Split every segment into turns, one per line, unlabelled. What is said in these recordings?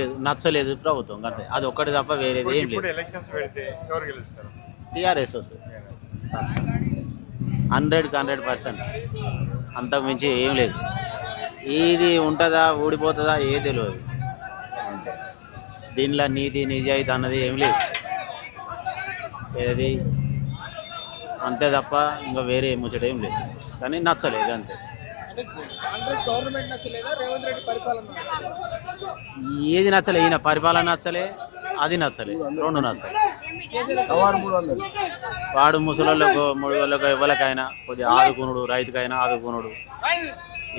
లేదు నచ్చలేదు ప్రభుత్వం అంతే. అది ఒక్కటి తప్ప వేరేది ఏం లేదు.
ఇప్పుడు ఎలక్షన్స్ పెడితే ఎవరు గెలుస్తారు?
టీఆర్ఎస్ వస్తుంది. హండ్రెడ్కి హండ్రెడ్ పర్సెంట్. అంతకు మించి ఏం లేదు. ఇది ఉంటుందా ఊడిపోతుందా ఏ తెలియదు అంతే. దీనిలో నీతి నిజాయితీ అన్నది ఏం లేదు. ఏది అంతే తప్ప ఇంకా వేరే ముచ్చట ఏం లేదు. కానీ నచ్చలేదు అంతే.
కాంగ్రెస్ గవర్నమెంట్ నచ్చలేదా? రేవంత్ రెడ్డి పరిపాలన?
ఏది నచ్చలే? ఈయన పరిపాలన నచ్చలే అది నచ్చలే రెండు నచ్చలే. వాడు ముసలోళ్ళకు ముడివాళ్ళకు ఎవరికైనా కొద్దిగా ఆదుకునుడు రైతుకైనా ఆదుకునుడు.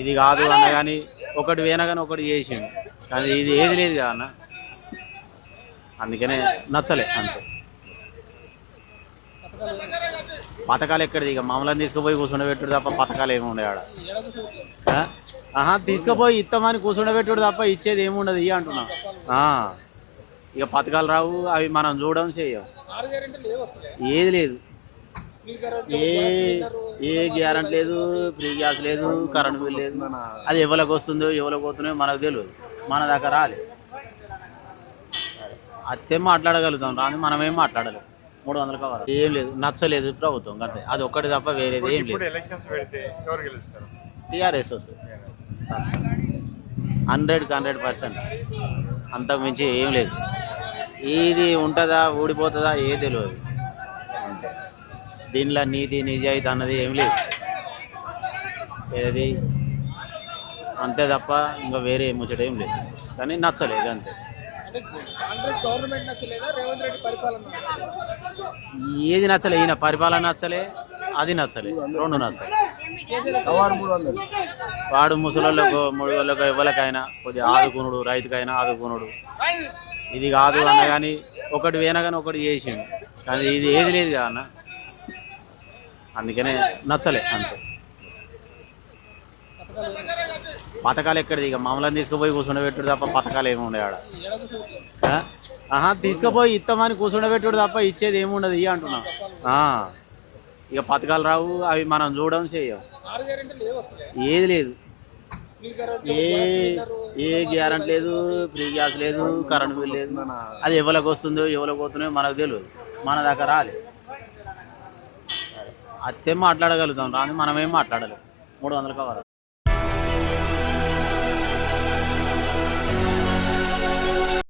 ఇది కాదు అన్న కానీ ఒకటి వేనగానే ఒకటి చేసిండు. కానీ ఇది ఏది లేదు కదా అన్న. అందుకనే నచ్చలే అంతే. పథకాలు ఎక్కడిది ఇక? మమ్మల్ని తీసుకుపోయి కూర్చుండబెట్టుడు తప్ప పథకాలు ఏమి ఉండే ఆడ. ఆహా తీసుకుపోయి ఇస్తామని కూర్చుండబెట్టుడు తప్ప ఇచ్చేది ఏముండదు ఇక అంటున్నా. ఆ. ఇక పథకాలు రావు అవి మనం చూడడం చేయం. ఏది లేదు. ఏ ఏ గ్యారెంటీ లేదు ఫ్రీ గ్యాస్ లేదు కరెంట్ బిల్ లేదు. అది ఎవరికి వస్తుందో ఎవరికి పోతుందో మనకు తెలియదు. మన దాకా రాలేదు అత్తే మాట్లాడగలుగుతాం రాని మనం ఏం మాట్లాడలేము మూడు వందలు కావాలి ఏం లేదు నచ్చలేదు ప్రభుత్వం అంతే. అది ఒక్కటి తప్ప వేరేది ఏం లేదు.
ఎలక్షన్స్ పెడితే ఎవరు గెలుస్తారు?
టీఆర్ఎస్ వస్తుంది హండ్రెడ్కి హండ్రెడ్ పర్సెంట్. అంతకు మించి ఏం లేదు. ఇది ఉంటుందా ఊడిపోతుందా ఏ తెలియదు అంతే. దీనిలో నీతి నిజాయితీ అన్నది ఏం లేదు. ఏది? అంతే తప్ప ఇంకా వేరే ముచ్చట ఏం లేదు. కానీ నచ్చలేదు అంతే.
కాంగ్రెస్ గవర్నమెంట్ నచ్చలేదా? రేవంత్ రెడ్డి పరిపాలన?
ఏది నచ్చలే? ఈయన పరిపాలన నచ్చలే అది నచ్చలే. రెండు నచ్చలే. వాడు ముసలోళ్ళకు ముడివాళ్ళకు ఎవరికైనా కొద్దిగా ఆదుకునుడు రైతుకైనా ఆదుకునుడు. ఇది కాదు అన్న కానీ ఒకటి వేనగానే ఒకటి చేసిండు. కానీ ఇది ఏది లేదు అన్న. అందుకనే నచ్చలే అంతే. పథకాలు ఎక్కడిది? ఇక మమ్మల్ని తీసుకుపోయి కూర్చుండబెట్టుడు తప్ప పథకాలు ఏమి ఉండే ఆడ. ఆహా తీసుకుపోయి ఇస్తామని కూర్చుండబెట్టుడు తప్ప ఇచ్చేది ఏముండదు ఇక అంటున్నా ఆ. ఇక పథకాలు రావు అవి మనం చూడడం చేయం. ఏది లేదు. ఏ ఏ గ్యారంటీ లేదు ఫ్రీ గ్యాస్ లేదు కరెంట్ బిల్ లేదు. అది ఎవరికి వస్తుందో ఎవరికి పోతున్నాయో మనకు తెలియదు. మన దాకా రాలేదు అత్తే మాట్లాడగలుగుతాం రాని మనం ఏం మాట్లాడలేము మూడు వందలు కావాలి